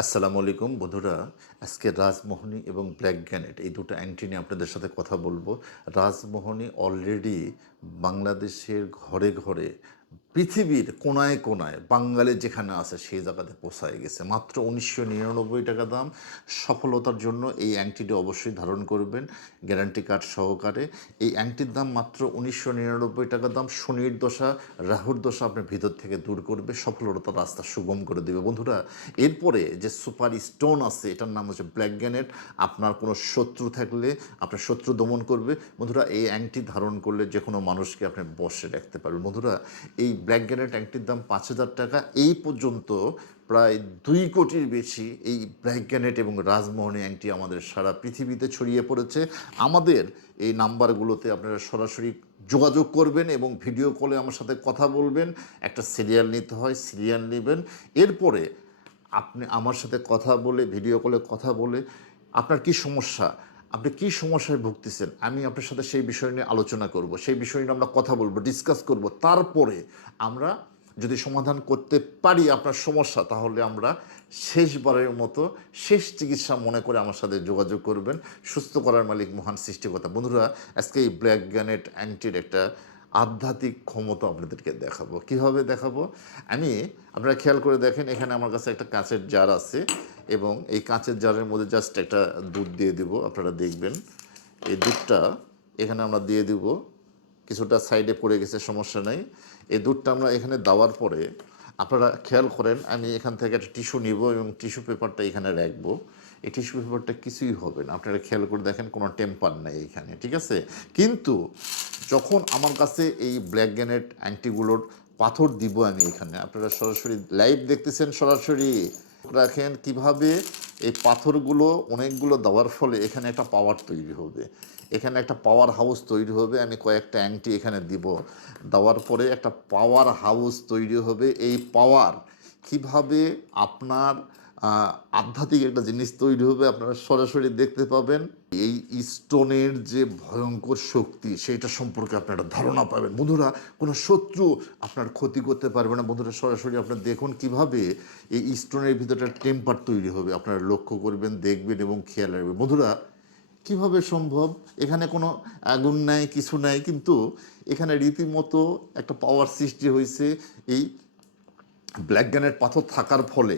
আসসালামু আলাইকুম বন্ধুরা, আজকে রাজমোহনী এবং ব্ল্যাক গ্যানেট, এই দুটো অ্যান্টি নিয়ে আপনাদের সাথে কথা বলব। রাজমোহনী অলরেডি বাংলাদেশের ঘরে ঘরে পৃথিবীর কোনায় কোনায় বাঙালি যেখানে আছে সেই জায়গাতে পৌঁছায় গেছে। মাত্র উনিশশো নিরানব্বই টাকা দাম। সফলতার জন্য এই অ্যাংটিটি অবশ্যই ধারণ করবেন গ্যারান্টি কার্ড সহকারে। এই অ্যাংটির দাম মাত্র উনিশশো নিরানব্বই টাকা দাম। শনির দশা, রাহুর দশা আপনার ভিতর থেকে দূর করবে। সফলতার রাস্তা সুগম করে দেবে। বন্ধুরা, এরপরে যে সুপার স্টোন আছে, এটার নাম হচ্ছে ব্ল্যাক গ্যানেট। আপনার কোনো শত্রু থাকলে আপনার শত্রু দমন করবে। বন্ধুরা, এই অ্যাংটি ধারণ করলে যে কোনো মানুষকে আপনি বসে রাখতে পারবেন। বন্ধুরা এই ব্ল্যাক গ্যানেট অ্যাংটির দাম পাঁচ হাজার টাকা। এই পর্যন্ত প্রায় দুই কোটির বেশি এই ব্ল্যাক গ্যানেট এবং রাজমোহনী অ্যাংটি আমাদের সারা পৃথিবীতে ছড়িয়ে পড়েছে। আমাদের এই নাম্বারগুলোতে আপনারা সরাসরি যোগাযোগ করবেন এবং ভিডিও কলে আমার সাথে কথা বলবেন। একটা সিরিয়াল নিতে হয়, সিরিয়াল নেবেন। এরপরে আপনি আমার সাথে কথা বলে, ভিডিও কলে কথা বলে আপনার কি সমস্যা? আপনি কি সমস্যায় ভুগতেছেন? আমি আপনার সাথে সেই বিষয় নিয়ে আলোচনা করব, সেই বিষয় নিয়ে আমরা কথা বলব ডিসকাস করব। তারপরে আমরা যদি সমাধান করতে পারি আপনার সমস্যা, তাহলে আমরা শেষবারের মতো শেষ চিকিৎসা মনে করে আমার সাথে যোগাযোগ করবেন। সুস্থ করার মালিক মহান সৃষ্টিকতা বন্ধুরা, আজকে এই ব্ল্যাক গ্যানেট অ্যান্টির একটা আধ্যাত্মিক ক্ষমতা আপনাদেরকে দেখাবো। কীভাবে দেখাবো? আমি, আপনারা খেয়াল করে দেখেন, এখানে আমার কাছে একটা কাঁচের জার আছে এবং এই কাঁচের জারের মধ্যে জাস্ট একটা দুধ দিয়ে দিব, আপনারা দেখবেন। এই দুধটা এখানে আমরা দিয়ে দিব। কিছুটা সাইডে পড়ে গেছে, সমস্যা নেই। এই দুধটা আমরা এখানে দেওয়ার পরে আপনারা খেয়াল করেন, আমি এখান থেকে একটা টিস্যু নিব এবং টিস্যু পেপারটা এখানে রাখব। এই টিস্যু পেপারটা কিছুই হবে না। আপনারা খেয়াল করে দেখেন, কোনো টেম্পার নেই এখানে, ঠিক আছে? কিন্তু যখন আমার কাছে এই ব্ল্যাক গ্যানেট অ্যান্টিগুলোর পাথর দিব আমি এখানে, আপনারা সরাসরি লাইভ দেখতেছেন সরাসরি? রাখেন কীভাবে এই পাথরগুলো অনেকগুলো দেওয়ার ফলে এখানে একটা পাওয়ার তৈরি হবে। এখানে একটা পাওয়ার হাউস তৈরি হবে, আমি কয়েকটা অ্যাংটি এখানে দিব। দেওয়ার পরে একটা পাওয়ার হাউস তৈরি হবে। এই পাওয়ার কীভাবে আপনার আধ্যাত্মিক একটা জিনিস তৈরি হবে, আপনারা সরাসরি দেখতে পাবেন। এই স্টোনের যে ভয়ঙ্কর শক্তি, সেইটা সম্পর্কে আপনারা ধারণা পাবেন। বন্ধুরা, কোনো শত্রু আপনার ক্ষতি করতে পারবে না। বন্ধুরা, সরাসরি আপনারা দেখুন কীভাবে এই স্টোনের ভিতরে টেম্পার তৈরি হবে। আপনারা লক্ষ্য করবেন, দেখবেন এবং খেয়াল রাখবেন। বন্ধুরা, কীভাবে সম্ভব? এখানে কোনো আগুন নাই, কিছু নাই, কিন্তু এখানে রীতিমতো একটা পাওয়ার সৃষ্টি হয়েছে। এই ব্ল্যাক গ্যানের পাথর থাকার ফলে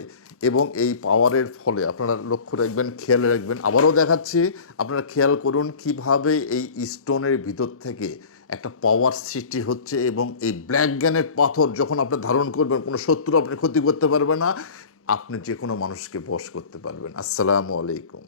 এবং এই পাওয়ারের ফলে, আপনারা লক্ষ্য রাখবেন, খেয়াল রাখবেন। আবারও দেখাচ্ছি, আপনারা খেয়াল করুন কীভাবে এই স্টোনের ভিতর থেকে একটা পাওয়ার সৃষ্টি হচ্ছে এবং এই ব্ল্যাক গ্যানের পাথর যখন আপনি ধারণ করবেন, কোনো শত্রু আপনি ক্ষতি করতে পারবে না, আপনি যে কোনো মানুষকে বশ করতে পারবেন। আসসালামু আলাইকুম।